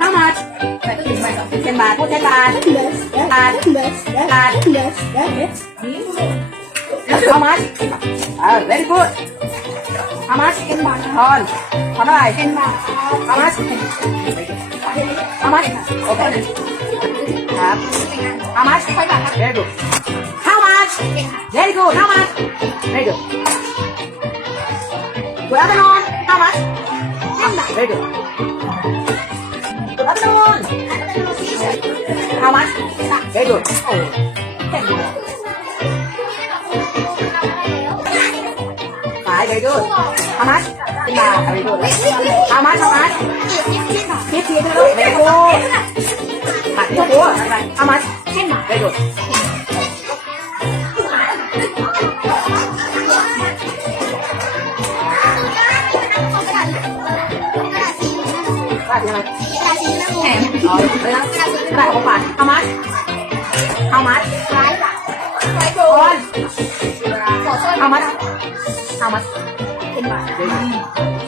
How much? Ten baht. Put ten baht. Baht. Baht. How much? Uh, very good. How much? Ten baht. ทอนทอนเท่าไหร่ Ten baht. How much? How much? Okay. ครับ How much? Very good. How much? Very good. How much? レググラブノンハワスなんだレググラブノンハワスレグおうはいレグハマス今ハマスハマスピッピッピッレグハマスハマスレグาษยังไงแหมอ๋อเลยนะกระดาษของขวัญเอามัดเอามัดร้ายค่ะคเอามัดเอามัดเป็นบาท